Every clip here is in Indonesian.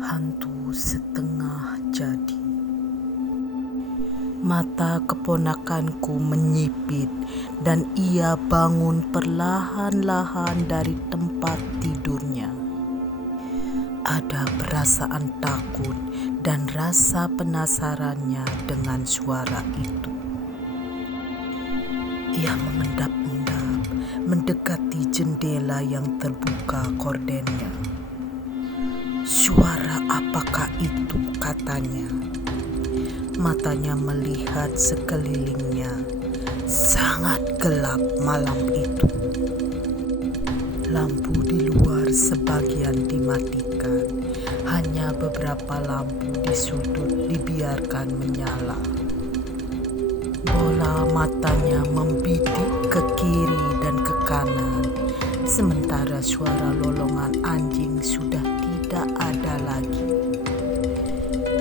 Hantu setengah jadi. Mata keponakanku menyipit dan ia bangun perlahan-lahan dari tempat tidurnya. Ada perasaan takut dan rasa penasarannya dengan suara itu. Ia mengendap-endap mendekati jendela yang terbuka kordennya. "Suara apakah itu?" katanya. Matanya melihat sekelilingnya. Sangat gelap malam itu. Lampu di luar sebagian dimatikan. Hanya beberapa lampu di sudut dibiarkan menyala. Bola matanya membidik ke kiri dan ke kanan, sementara suara lolongan anjing sudah tidak ada lagi.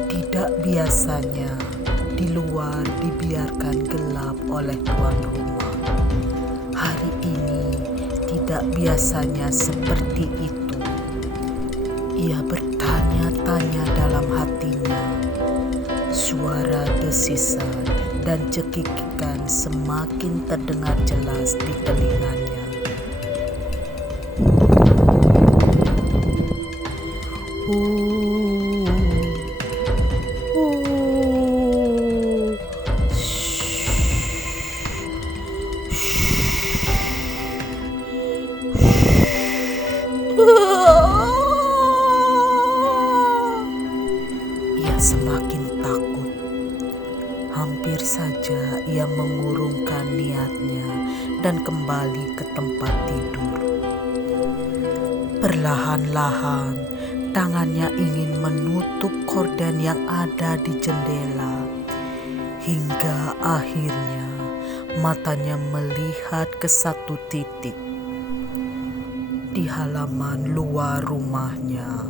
Tidak biasanya di luar dibiarkan gelap oleh tuan rumah. Hari ini tidak biasanya seperti itu. Ia bertanya-tanya dalam hatinya. Suara desisan dan cekikikan semakin terdengar jelas di telinganya. Ia semakin takut. Hampir saja ia mengurungkan niatnya dan kembali ke tempat tidur. Perlahan-lahan tangannya ingin menutup korden yang ada di jendela, hingga akhirnya matanya melihat ke satu titik. Di halaman luar rumahnya,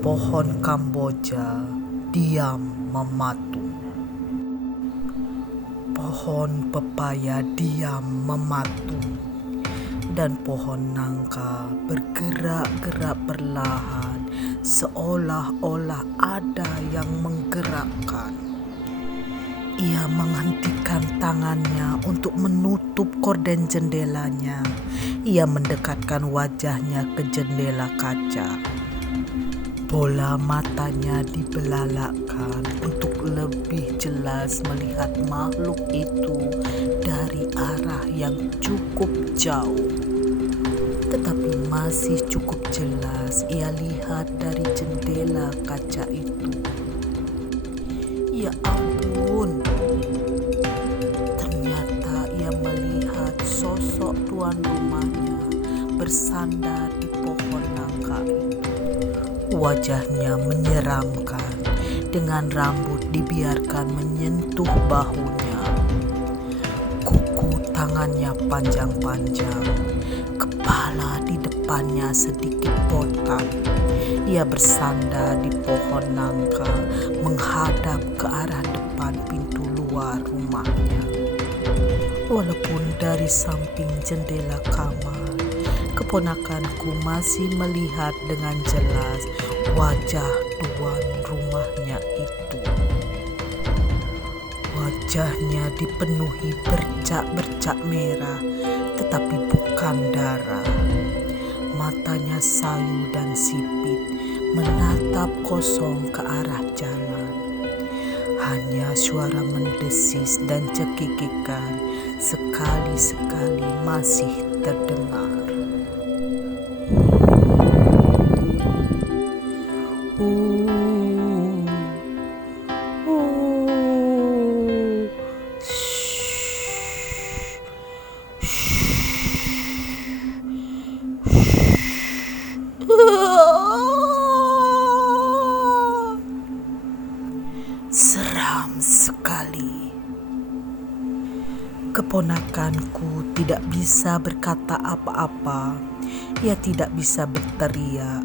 pohon Kamboja diam mematung. Pohon pepaya diam mematung, dan pohon nangka bergerak-gerak perlahan, seolah-olah ada yang menggerakkan. Ia menghentikan tangannya untuk menutup korden jendelanya. Ia mendekatkan wajahnya ke jendela kaca. Bola matanya dibelalakkan untuk lebih jelas melihat makhluk itu dari arah yang cukup jauh. Tetapi masih cukup jelas ia lihat dari jendela kaca itu. Ya ampun! Ternyata ia melihat sosok tuan rumahnya bersandar di pohon nangka itu. Wajahnya menyeramkan, dengan rambut dibiarkan menyentuh bahunya. Kuku tangannya panjang-panjang, kepala di depannya sedikit botak. Ia bersandar di pohon nangka menghadap ke arah depan pintu luar rumahnya. Walaupun dari samping jendela kamar, keponakanku masih melihat dengan jelas wajah tuan rumahnya itu. Wajahnya dipenuhi bercak-bercak merah, tetapi bukan darah. Matanya sayu dan sipit, menatap kosong ke arah jalan. Hanya suara mendesis dan cekikikan sekali-sekali masih terdengar. Seram sekali. Keponakanku tidak bisa berkata apa-apa. Ia tidak bisa berteriak.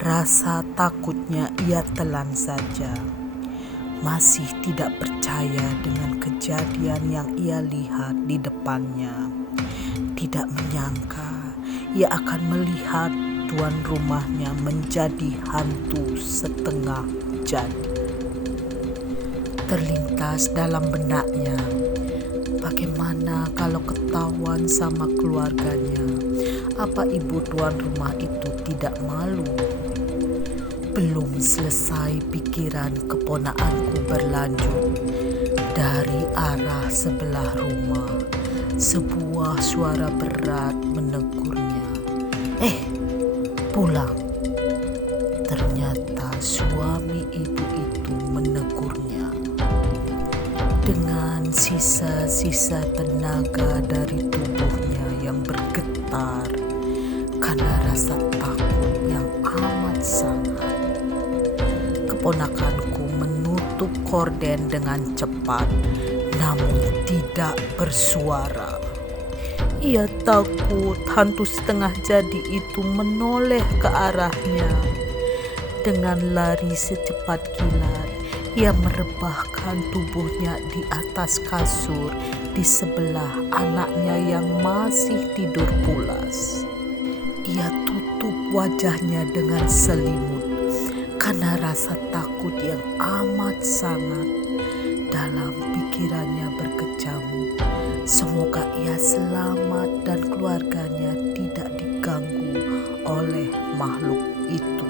Rasa takutnya ia telan saja. Masih tidak percaya dengan kejadian yang ia lihat di depannya. Tidak menyangka ia akan melihat tuan rumahnya menjadi hantu setengah jadi. Terlintas dalam benaknya, bagaimana kalau ketahuan sama keluarganya? Apa ibu tuan rumah itu tidak malu? Belum selesai pikiran keponakanku berlanjut, dari arah sebelah rumah sebuah suara berat menegurnya. Pulang. Ternyata suami ibu itu menegurnya dengan sisa-sisa tenaga dari tubuhnya yang bergetar karena rasa takut yang amat sangat. Keponakanku menutup korden dengan cepat, namun tidak bersuara. Ia takut hantu setengah jadi itu menoleh ke arahnya. Dengan lari secepat kilat, ia merebahkan tubuhnya di atas kasur di sebelah anaknya yang masih tidur pulas. Ia tutup wajahnya dengan selimut karena rasa takut yang amat sangat. Dalam pikirannya berkecamuk, semoga ia selamat dan keluarganya tidak diganggu oleh makhluk itu.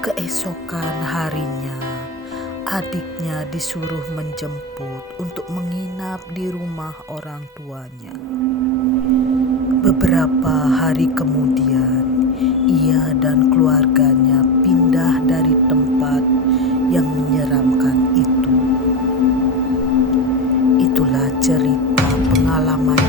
Keesokan harinya, adiknya disuruh menjemput untuk menginap di rumah orang tuanya. Beberapa hari kemudian, ia dan keluarganya pindah dari tempat yang menyeramkan itu. Itulah cerita pengalaman